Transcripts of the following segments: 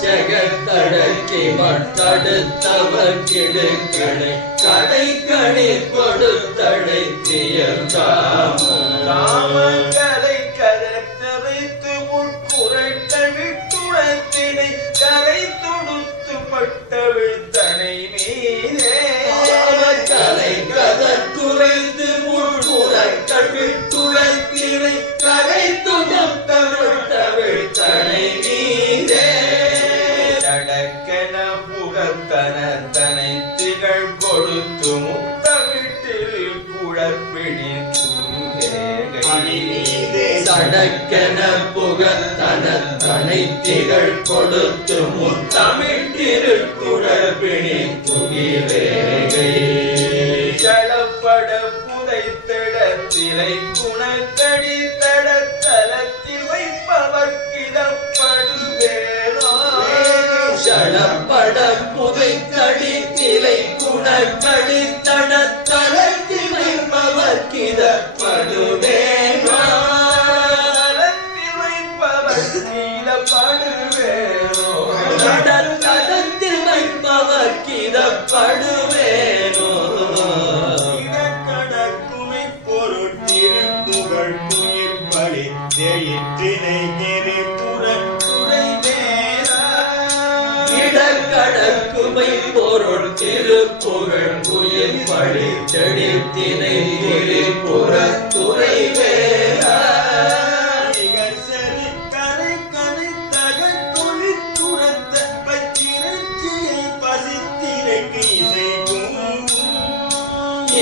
ஜகத்தடக்கி மட்டடுத்தவர் கிடுக்களை கடை கணி கொடுத்தடைத்திய காமங்களை கரத்தரைத்து உட்குரட்டை விட்டுடத்தினை கரை தொடுத்து பட்டவிழ் தனை மீதே கலை கதற்குறைந்து உட்குரட்டை விட்டுடத்தினை கரை தொடுத்தவிழ் தனை மீதே தடக்கென புகத்தன தனை திகழ் கொடுத்து முத்தமிட்டில் குழற்பிடி சடக்கென புகத்தன தனை திகழ் கொடுத்து முத்தமிட்டில் குழற்பிடி துகிலேகை ஜலப்பட புதைத்திட திரை குணக்கடி தடத்தலத்தில் வைப்பவர்க்கிடப்படுவேரோ சடப்பட புதைத்தடி திரை குணக்கடி தடத்தலத்தில் வைப்பவர்க்கிடப்படுவேரோ தலத்தில் வைப்பவர்க்கிடப்படுவேரோ தடத்தலத்தில் வைப்பவர்க்கிடப்படுவேரோ இடக்கடக்குமை பொருட்டிருப்புகள் துயிர்பலி தெயிற்றினை நெறி புறத்துறை வேரா இடக்கடக்குமை பொருள் திருப்புகழ் உயிர் பழி செழித்தினை புறத்துறை வேரா கரை கரை தகத்தொழி துரத்த பச்சிரச்சியை பசித்திரைக்கு இசைக்கும்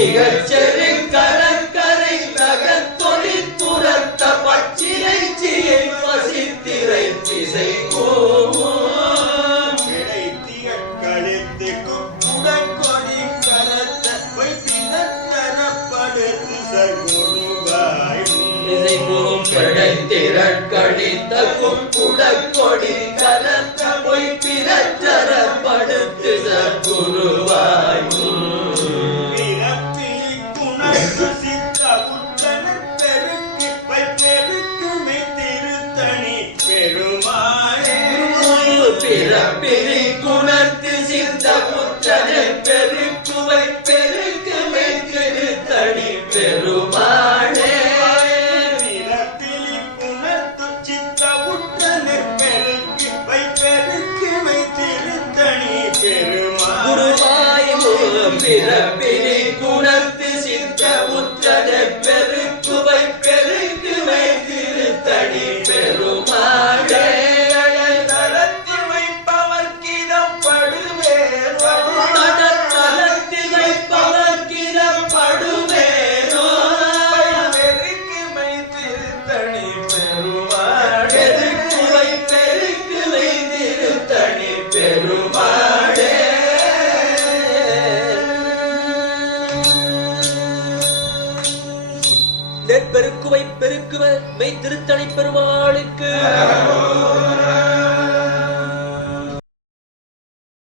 இகச்செறி கடற்கரை தகத்தொழி துரத்த பச்சிலைச்சியை பசித்திரை திசை கிடைத்திய கழித்து குடக்கொடி கரத்த வைப்பினத்தரப்படுத்து சகுருவாய் திரட்கடித்த குடக்கொடி கரத்த பொய் பிறத்தரப்படுத்து குருவாய் பிறப்பிலி குணக்கு சித்த உத்தன பெருக்கு பெருக்குமை திருத்தணி பெருமாளே பிறப்பிரி குணத்து சித்த புற்றனை பெருக்குவை பெருக்குமை திருத்தணி பெருமாளே பிறப்பிலி குணத்து சித்த உத்தன பெருக்கு பெருக்குமை திருத்தணி பெருமாளே குருவாய் பிறப்பிரி குணத்து சித்த புற்றனை பெருக்குவை பெருக்குமை திருத்தணி பெருமாளே தலத்தில் வைப்பவர்க்கிடப்படுவேரோ தடத்தலத்தில் வைப்பவர்க்கிடப்படுவேரோ பெருக்குமை திருத்தணி பெருமாளே பெருக்குவை பெருக்குவை திருத்தணி பெருமாளே நெற்பெருக்குவை பெருக்குவ மெய் திருத்தணி பெருமாளுக்கு